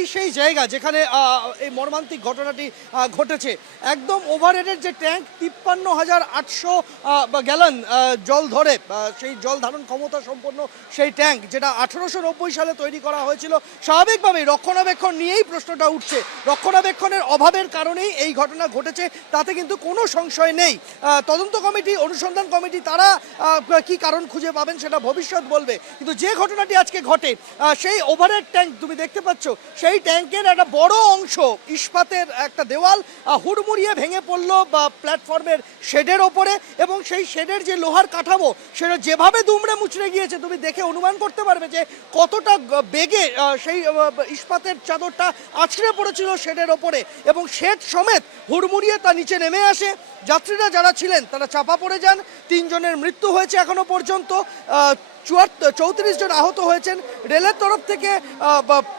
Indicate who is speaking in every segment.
Speaker 1: এই সেই জায়গা যেখানে এই মর্মান্তিক ঘটনাটি ঘটেছে। একদম ওভারহেডের যে ট্যাঙ্ক তিপ্পান্ন হাজার আটশো গ্যালন জল ধরে সেই জল ধারণ ক্ষমতা সম্পন্ন সেই ট্যাঙ্ক যেটা আঠারোশো সালে তৈরি করা হয়েছিল, স্বাভাবিকভাবেই রক্ষণাবেক্ষণ নিয়েই প্রশ্নটা উঠছে। রক্ষণাবেক্ষণের অভাবের কারণেই এই ঘটনা ঘটেছে, তাতে কিন্তু কোনো সংশয় নেই। তদন্ত কমিটি, অনুসন্ধান কমিটি, তারা কি কারণ খুঁজে পাবেন সেটা ভবিষ্যৎ বলবে। কিন্তু যে ঘটনাটি আজকে ঘটে সেই ওভারহেড ট্যাঙ্ক তুমি দেখতে পাচ্ছ, সেই ট্যাঙ্কের একটা বড় অংশ ইস্পাতের একটা দেওয়াল হুড়মুড়িয়ে ভেঙে পড়ল, বা প্ল্যাটফর্মের শেডের ওপরে, এবং সেই শেডের যে লোহার কাঠামো, সেটা যেভাবে দুমড়ে মুচড়ে গিয়েছে, তুমি দেখে অনুমান করতে পারবে যে কতটা বেগে সেই ইস্পাতের চাদরটা আছড়ে পড়েছিল শেডের ওপরে। এবং শেড সমেত হুড়মুড়িয়ে তা নিচে নেমে আসে। যাত্রীরা যারা ছিলেন, তারা চাপা পড়ে যান। তিনজনের মৃত্যু হয়েছে এখনও পর্যন্ত চুয়াত্তর চৌত্রিশ জন আহত হয়েছেন। রেলের তরফ থেকে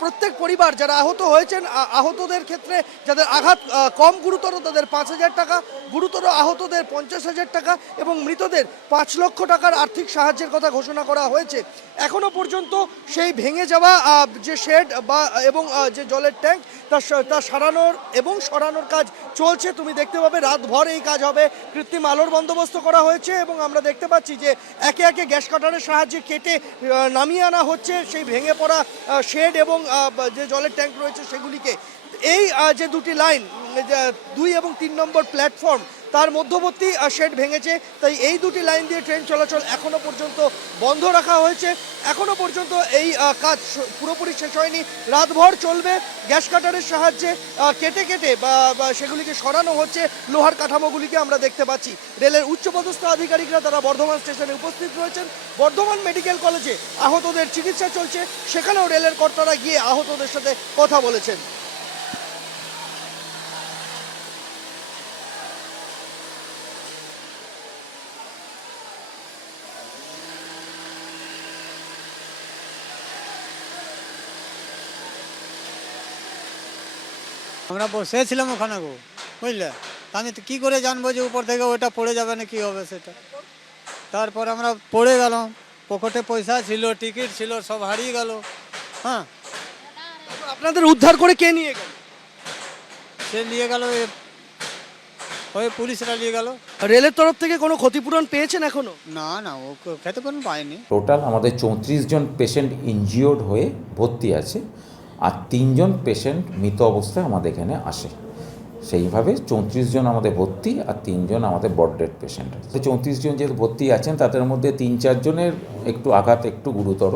Speaker 1: প্রত্যেক পরিবার যারা আহত হয়েছেন আহতদের ক্ষেত্রে যাদের আঘাত কম গুরুতর তাদের পাঁচ হাজার টাকা, গুরুতর আহতদের পঞ্চাশ হাজার টাকা এবং মৃতদের পাঁচ লক্ষ টাকার আর্থিক সাহায্যের কথা ঘোষণা করা হয়েছে। এখনও পর্যন্ত সেই ভেঙে যাওয়া যে শেড বা, এবং যে জলের ট্যাঙ্ক, তা তা সারানোর এবং সরানোর কাজ চলছে। তুমি দেখতে পাবে, রাতভর এই কাজ হবে। কৃত্রিম আলোর বন্দোবস্ত করা হয়েছে। এবং আমরা দেখতে পাচ্ছি যে একে একে গ্যাস কাটারের সাহায্যে কেটে নামিয়ে আনা হচ্ছে সেই ভেঙে পড়া শেড এবং যে জলের ট্যাঙ্ক রয়েছে সেগুলিকে। এই যে দুটি লাইন দুই এবং তিন নম্বর প্ল্যাটফর্ম তার মধ্যবর্তী শেড ভেঙেছে, তাই এই দুটি লাইন দিয়ে ট্রেন চলাচল এখনও পর্যন্ত বন্ধ রাখা হয়েছে। এখনও পর্যন্ত এই কাজ পুরোপুরি শেষ হয়নি। রাতভর চলবে, গ্যাস কাটারের সাহায্যে কেটে কেটে বা সেগুলিকে সরানো হচ্ছে, লোহার কাঠামোগুলিকে আমরা দেখতে পাচ্ছি। রেলের উচ্চপদস্থ আধিকারিকরা তারা বর্ধমান স্টেশনে উপস্থিত রয়েছেন। বর্ধমান মেডিকেল কলেজে আহতদের চিকিৎসা চলছে, সেখানেও রেলের কর্তারা গিয়ে আহতদের সাথে কথা বলেছেন।
Speaker 2: আমরা বসেছিলাম ওখানে গো বুঝলে? আমি তো কী করে জানব যে উপর থেকে ওটা পড়ে যাবে না কি হবে সেটা? তারপর আমরা পড়ে গেলাম পকেটে পয়সা ছিল টিকিট ছিল সব হারিয়ে গেল হ্যাঁ?
Speaker 1: আপনাদের উদ্ধার করে কে নিয়ে গেল?
Speaker 2: সে নিয়ে গেল ওই পুলিশরা নিয়ে গেল।
Speaker 1: রেলের তরফ থেকে কোনো ক্ষতিপূরণ পেয়েছেন এখনও?
Speaker 2: না না ও খেতে কোনো পায়নি।
Speaker 3: টোটাল আমাদের চৌত্রিশ জন পেশেন্ট ইনজিওর্ড হয়ে ভর্তি আছে। আর তিনজন পেশেন্ট মৃত অবস্থায় আমাদের এখানে আসে। সেইভাবে চৌত্রিশ জন আমাদের ভর্তি আর তিনজন আমাদের বড ডেড পেশেন্ট আছে। চৌত্রিশ জন যেহেতু ভর্তি আছেন, তাদের মধ্যে তিন চারজনের একটু আঘাত, একটু গুরুতর।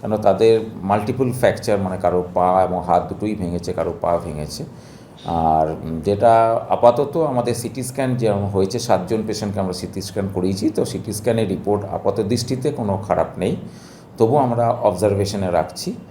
Speaker 3: কেন তাদের মাল্টিপল ফ্র্যাকচার মানে কারও পা এবং হাত দুটোই ভেঙেছে, কারও পা ভেঙেছে। আর যেটা আপাতত আমাদের সিটি স্ক্যান যেমন হয়েছে, সাতজন পেশেন্টকে আমরা সিটি স্ক্যান করিয়েছি। তো সিটি স্ক্যানের রিপোর্ট আপাত দৃষ্টিতে কোনো খারাপ নেই। তবু আমরা অবজারভেশনে রাখছি।